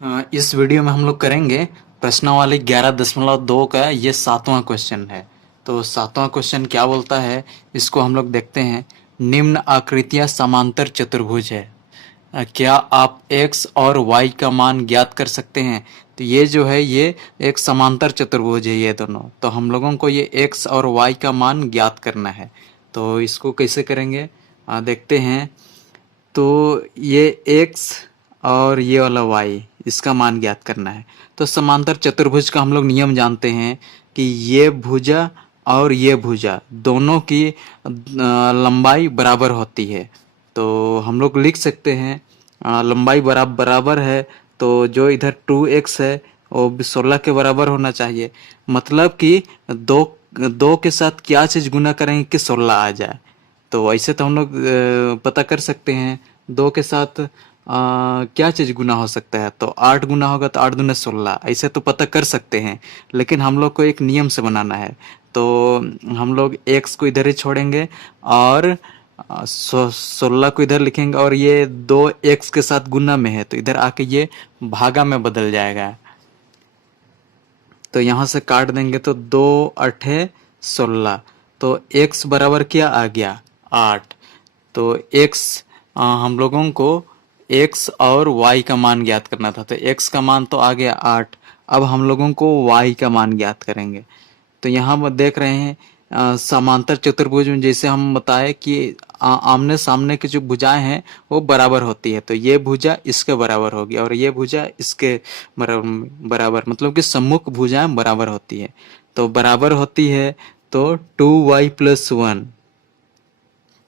इस वीडियो में हम लोग करेंगे प्रश्नावली 11.2 का ये 7वां क्वेश्चन है। तो 7वां क्वेश्चन क्या बोलता है, इसको हम लोग देखते हैं। निम्न आकृतियां समांतर चतुर्भुज है, क्या आप x और y का मान ज्ञात कर सकते हैं। तो ये जो है ये एक समांतर चतुर्भुज है ये दोनों, तो हम लोगों को ये x और y का मान ज्ञात करना है। तो इसको कैसे करेंगे देखते हैं। तो ये x और ये वाला y, इसका मान ज्ञात करना है। तो समांतर चतुर्भुज का हम लोग नियम जानते हैं कि ये भुजा और ये भुजा दोनों की लंबाई बराबर होती है। तो हम लोग लिख सकते हैं लंबाई बराबर है, तो जो इधर 2x है वो 16 के बराबर होना चाहिए। मतलब कि दो दो के साथ क्या चीज़ गुना करेंगे कि 16 आ जाए। तो ऐसे तो हम लोग पता कर सकते हैं दो के साथ क्या चीज़ गुना हो सकता है। तो 8 गुना होगा तो 8 दूने 16, ऐसे तो पता कर सकते हैं। लेकिन हम लोग को एक नियम से बनाना है, तो हम लोग x को इधर ही छोड़ेंगे और 16 को इधर लिखेंगे, और ये 2x के साथ गुना में है तो इधर आके ये भागा में बदल जाएगा। तो यहाँ से काट देंगे तो 2 8 16। तो x बराबर क्या आ गया 8। तो x हम लोगों को x और y का मान ज्ञात करना था। तो x का मान तो आ गया 8। अब हम लोगों को y का मान ज्ञात करेंगे। तो यहाँ पर देख रहे हैं समांतर चतुर्भुज में जैसे हम बताए कि आमने सामने की जो भुजाएं हैं वो बराबर होती है। तो ये भुजा इसके बराबर होगी और ये भुजा इसके बराबर, मतलब कि सम्मुख भुजाएं बराबर होती है। तो बराबर होती है तो 2y+1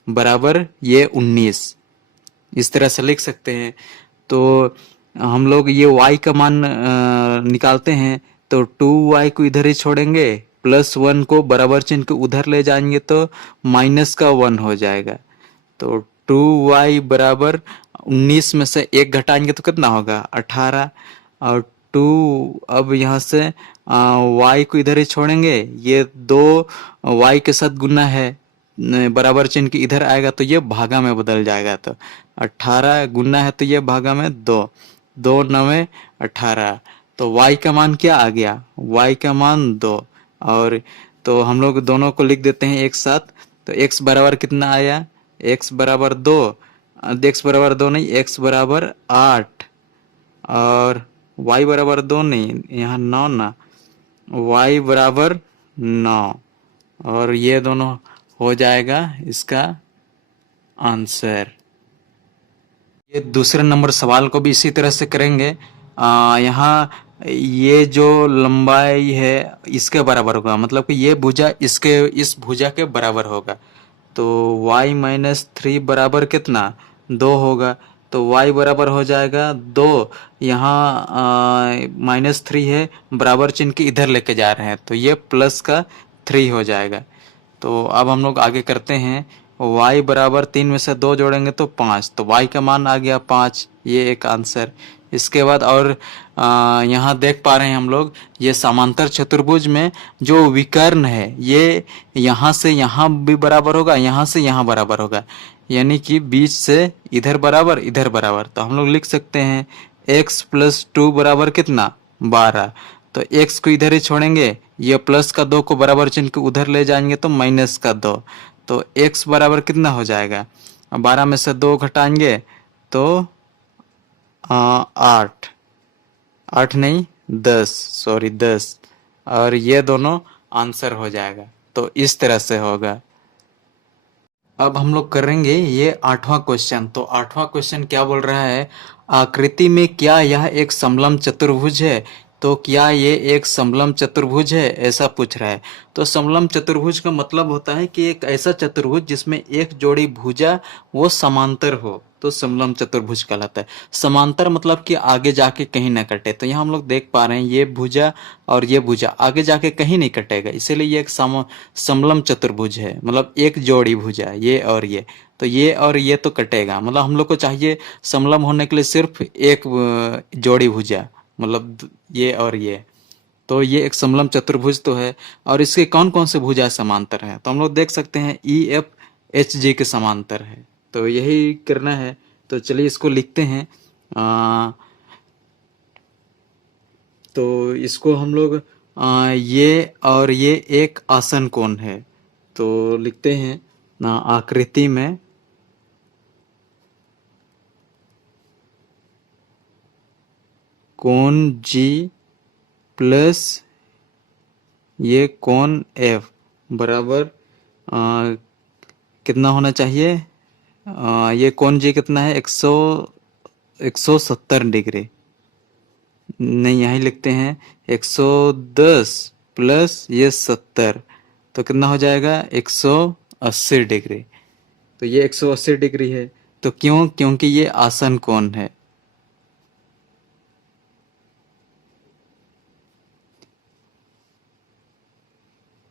बराबर ये 19, इस तरह से लिख सकते हैं। तो हम लोग ये y का मान निकालते हैं, तो 2y को इधर ही छोड़ेंगे, +1 को बराबर चिन्ह के उधर ले जाएंगे तो -1 हो जाएगा। तो 2y बराबर 19 में से 1 घटाएंगे तो कितना होगा 18। और 2 अब यहाँ से y को इधर ही छोड़ेंगे, ये 2 y के साथ गुना है, बराबर चिन्ह के इधर आएगा तो ये भागा में बदल जाएगा। तो 18 गुना है तो ये भागा में 2, 2 9 18। तो y का मान क्या आ गया, y का मान 2। और तो हम लोग दोनों को लिख देते हैं एक साथ। तो x बराबर कितना आया, x बराबर 2, x बराबर 2 नहीं, x बराबर 8 और y बराबर 2 नहीं, यहाँ 9 ना, y बराबर 9। और ये दोनों हो जाएगा इसका आंसर। ये दूसरे नंबर सवाल को भी इसी तरह से करेंगे। यहाँ ये जो लंबाई है इसके बराबर होगा, मतलब कि ये भुजा इसके इस भुजा के बराबर होगा। तो y-3 बराबर कितना 2 होगा। तो y बराबर हो जाएगा 2। यहाँ -3 है, बराबर चिन्ह के इधर लेके जा रहे हैं तो ये प्लस का 3 हो जाएगा। तो अब हम लोग आगे करते हैं। y बराबर 3 में से 2 जोड़ेंगे तो 5, तो y का मान आ गया 5, ये एक आंसर। इसके बाद और यहाँ देख पा रहे हैं हम लोग ये समांतर चतुर्भुज में जो विकर्ण है ये यहाँ से यहाँ भी बराबर होगा, यहाँ से यहाँ बराबर होगा, यानी कि बीच से इधर बराबर इधर बराबर। तो हम लोग लिख सकते हैं x+2 बराबर कितना 12। तो x को इधर ही छोड़ेंगे, ये प्लस का 2 को बराबर चिन्ह के उधर ले जाएंगे तो माइनस का 2। तो x बराबर कितना हो जाएगा, 12 में से 2 घटाएंगे तो 8, 8 नहीं 10, सॉरी 10। और ये दोनों आंसर हो जाएगा। तो इस तरह से होगा। अब हम लोग करेंगे ये 8वां क्वेश्चन। तो 8वां क्वेश्चन क्या बोल रहा है, आकृति में क्या यह एक समलंब चतुर्भुज है। तो क्या ये एक समलंब चतुर्भुज है, ऐसा पूछ रहा है। तो समलंब चतुर्भुज का मतलब होता है कि एक ऐसा चतुर्भुज जिसमें एक जोड़ी भुजा वो समांतर हो, तो समलंब चतुर्भुज कहलाता है। समांतर मतलब कि आगे जाके कहीं ना कटे। तो यहाँ हम लोग देख पा रहे हैं ये भुजा और ये भुजा आगे जाके कहीं नहीं कटेगा, इसीलिए ये एक समलंब चतुर्भुज है। मतलब एक जोड़ी भुजा ये और ये, तो ये और ये तो कटेगा। मतलब हम लोग को चाहिए समलंब होने के लिए सिर्फ एक जोड़ी भुजा, मतलब ये और ये। तो ये एक समलंब चतुर्भुज तो है। और इसके कौन कौन से भुजा समांतर हैं, तो हम लोग देख सकते हैं EFHG के समांतर है। तो यही करना है। तो चलिए इसको लिखते हैं। तो इसको हम लोग ये और ये एक आसन कोण है, तो लिखते हैं ना आकृति में कोण G प्लस ये कोण F बराबर कितना होना चाहिए? ये कोण G कितना है? 170 डिग्री। नहीं, यहीं लिखते हैं 110 प्लस ये 70, तो कितना हो जाएगा? 180 डिग्री। तो ये 180 डिग्री है। तो क्यों? क्योंकि ये आसन कोण है।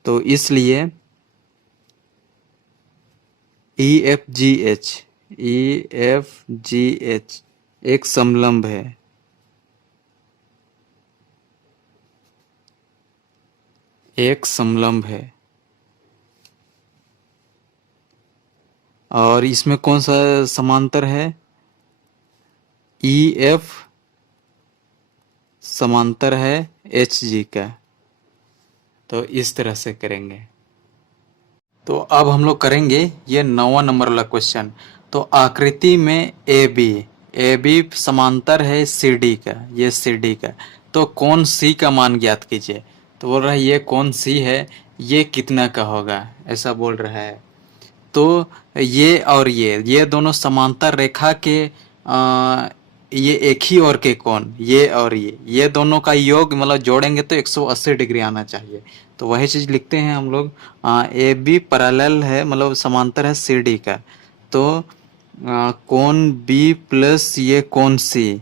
तो इसलिए EFGH एक समलंब है। एक समलंब है। और इसमें कौन सा समांतर है? EF समांतर है HG का। तो इस तरह से करेंगे। तो अब हम लोग करेंगे ये 9वां नंबर वाला क्वेश्चन। तो आकृति में AB समांतर है CD का, ये CD का। तो कोण C का मान ज्ञात कीजिए। तो बोल रहा है ये कोण C है, ये कितना का होगा, ऐसा बोल रहा है। तो ये और ये दोनों समांतर रेखा के ये एक ही ओर के कोण, ये और ये दोनों का योग मतलब जोड़ेंगे तो 180 डिग्री आना चाहिए। तो वही चीज लिखते हैं हम लोग। AB पैरेलल है, मतलब समांतर है CD का। तो कोण B प्लस ये कोण C,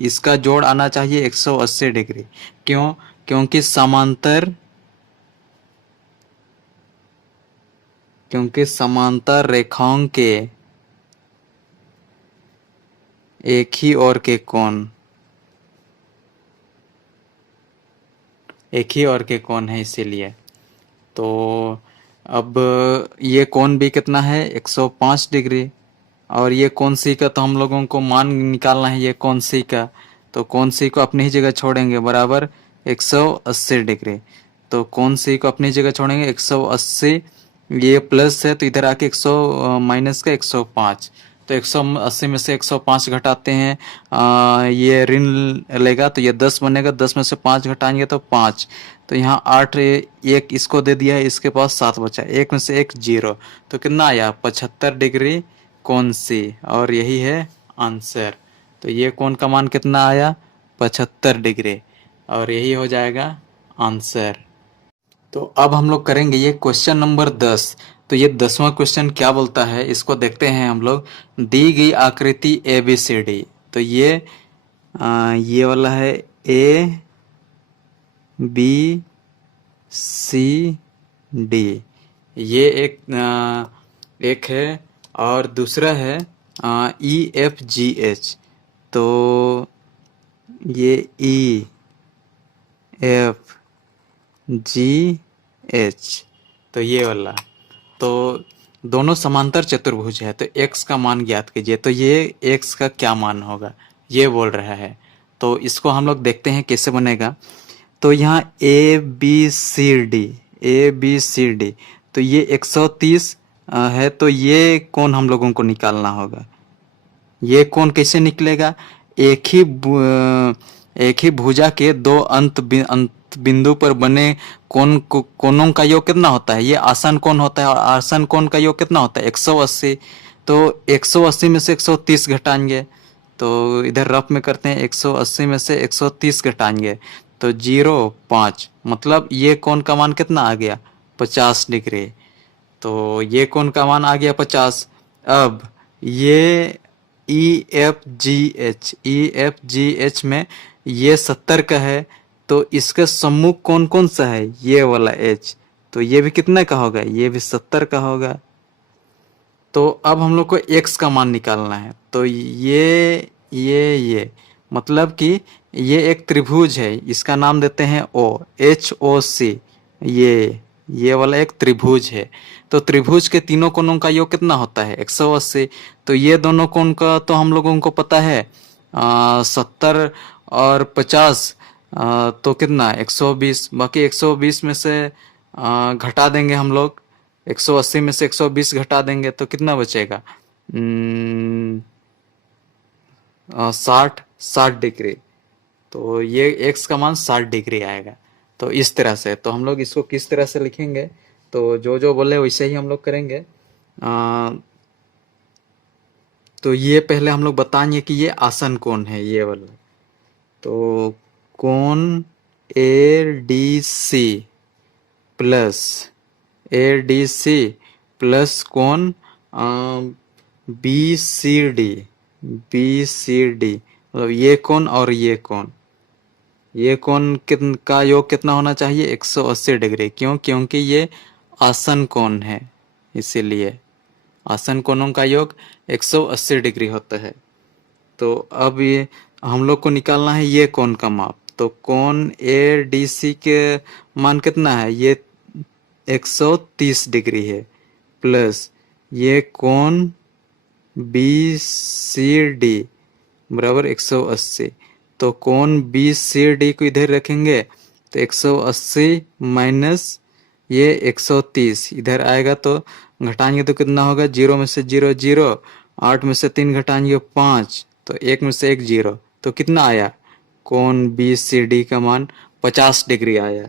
इसका जोड़ आना चाहिए 180 डिग्री। क्यों? क्योंकि समांतर रेखाओं के एक ही ओर के कोण है, इसीलिए। तो अब ये कोण भी कितना है? 105 डिग्री। और ये कोण C का तो हम लोगों को मान निकालना है, ये कोण C का। तो कोण C को अपनी ही जगह छोड़ेंगे, बराबर 180 डिग्री। तो कोण C को अपनी जगह छोड़ेंगे 180, ये प्लस है तो इधर आके 100 माइनस का 105। तो 180 में से 105 घटाते हैं, ये ऋण लेगा तो ये 10 बनेगा, 10 में से 5 घटाएंगे तो 5। तो यहाँ 8 एक इसको दे दिया है, इसके पास 7 बचा, एक में से एक 0। तो कितना आया? 75 डिग्री कोण C, और यही है आंसर। तो ये कोण का मान कितना आया? 75 डिग्री, और यही हो जाएगा आंसर। तो अब हम लोग करेंगे ये क्वेश्चन नंबर 10। तो ये 10वां क्वेश्चन क्या बोलता है, इसको देखते हैं हम लोग। दी गई आकृति ABCD। तो ये वाला है ABCD, ये एक है। और दूसरा है EFGH। तो ये EFGH, तो ये वाला। तो दोनों समांतर चतुर्भुज है, तो x का मान ज्ञात कीजिए। तो ये x का क्या मान होगा, ये बोल रहा है। तो इसको हम लोग देखते हैं कैसे बनेगा। तो यहाँ ABCD, तो ये 130 है। तो ये कोण हम लोगों को निकालना होगा। ये कोण कैसे निकलेगा? एक ही भुजा के दो अंत बिंदु पर बने कोणों का योग कितना होता है? ये आसन कोण होता है, और आसन कोण का योग कितना होता है? 180। तो 180 में से 130 घटाएंगे। तो इधर रफ में करते हैं, 180 में से 130 घटाएंगे तो 0.5, मतलब ये कोण का मान कितना आ गया? 50 डिग्री। तो ये कोण का मान आ गया 50। अब ये EFGH में ये 70 का है, तो इसका सम्मुख कौन कौन सा है? ये वाला H। तो ये भी कितने का होगा? ये भी 70 का होगा। तो अब हम लोग को x का मान निकालना है। तो ये मतलब कि ये एक त्रिभुज है, इसका नाम देते हैं HOC। ये वाला एक त्रिभुज है। तो त्रिभुज के तीनों कोणों का योग कितना होता है? 180। तो ये दोनों कोण का तो हम लोगों को पता है 70 और 50। तो कितना 120, बाकी 120 में से घटा देंगे हम लोग, 180 में से 120 घटा देंगे तो कितना बचेगा? 60 डिग्री। तो ये x का मान 60 डिग्री आएगा। तो इस तरह से, तो हम लोग इसको किस तरह से लिखेंगे, तो जो जो बोले वैसे ही हम लोग करेंगे। तो ये पहले हम लोग बताएंगे कि ये आसन कोण है, ये वाला। तो कोण ADC प्लस ADC प्लस कोण BCD, मतलब ये कोण और ये कोण, ये कोण का योग कितना होना चाहिए? 180 डिग्री। क्यों? क्योंकि ये आसन कोण है, इसीलिए आसन कोणों का योग 180 डिग्री होता है। तो अब ये हम लोग को निकालना है ये कोण का माप। तो कोण ADC के मान कितना है? ये 130 डिग्री है, प्लस ये कोण BCD बराबर 180। तो कोण BCD को इधर रखेंगे तो 180 माइनस ये 130 इधर आएगा, तो घटाएंगे तो कितना होगा? 0 में से 0 0, 8 में से 3 घटाएंगे 5, तो 1 में से 1 0, तो कितना आया? कोण BCD का मान 50 डिग्री आया।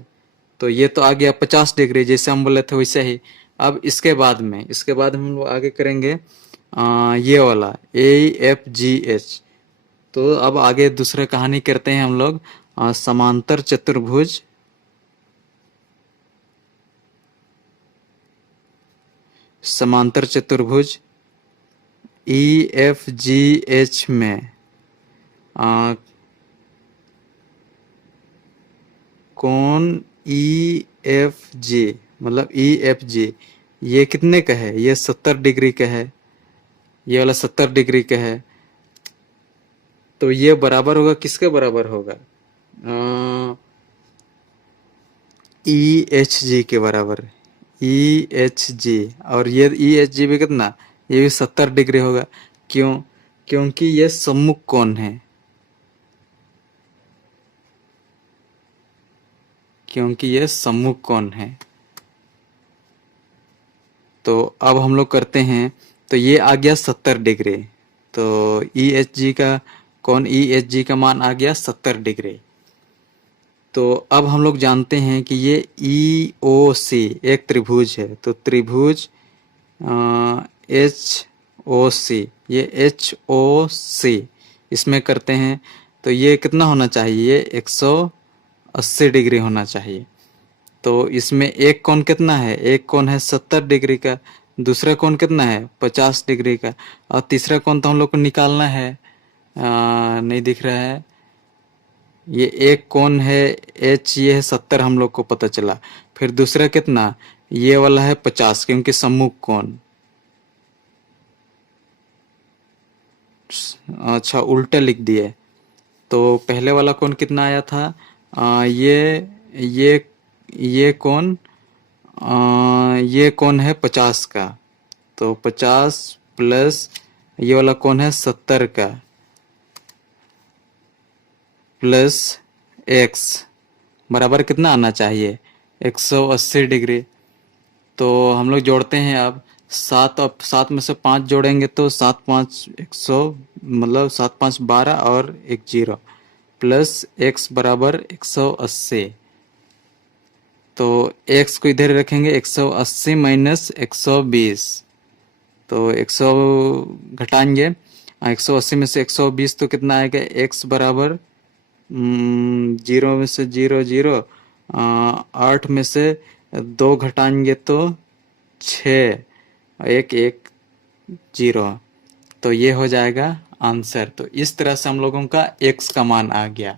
तो ये तो आ गया 50 डिग्री, जैसे हम बोले थे वैसे ही। अब इसके बाद हम लोग आगे करेंगे ये वाला AFGH। तो अब आगे दूसरे कहानी करते हैं हम लोग, समांतर चतुर्भुज EFGH में कोण EFG, मतलब EFG ये कितने का है? ये 70 डिग्री का है, ये वाला 70 डिग्री का है। तो ये बराबर होगा, किसके बराबर होगा? EHG के बराबर, EHG। और ये EHG भी कितना? ये भी 70 डिग्री होगा। क्यों? क्योंकि ये सम्मुख कोण है, क्योंकि ये सम्मुख कोण है। तो अब हम लोग करते हैं, तो ये आ गया 70 डिग्री। तो EHG का कोण EHG का मान आ गया 70 डिग्री। तो अब हम लोग जानते हैं कि ये EOC एक त्रिभुज है। तो त्रिभुज HOC, ये HOC इसमें करते हैं तो ये कितना होना चाहिए? ये 180 डिग्री होना चाहिए। तो इसमें एक कोण कितना है? एक कोण है 70 डिग्री का, दूसरा कोण कितना है? 50 डिग्री का, और तीसरा कोण तो हम लोग को निकालना है, नहीं दिख रहा है। ये एक कोण है H, ये है 70, हम लोग को पता चला। फिर दूसरा कितना? ये वाला है 50, क्योंकि सम्मुख कोण। अच्छा, उल्टा लिख दिए। तो पहले वाला कोण कितना आया था? ये कोण, ये कोण है 50 का। तो 50 प्लस ये वाला कोण है 70 का, प्लस x बराबर कितना आना चाहिए? 180 डिग्री। तो हम लोग जोड़ते हैं अब 7, अब 7 में से 5 जोड़ेंगे तो 7 5 100, मतलब 7 5 12 और 1 0, प्लस x बराबर 180। तो x को इधर रखेंगे, 180 माइनस 120, तो 100 घटाएंगे, 180 में से 120 तो कितना आएगा? x बराबर 0 में से 0 0, 8 में से 2 घटाएंगे तो 6, 1 1 0। तो ये हो जाएगा आंसर। तो इस तरह से हम लोगों का x का मान आ गया।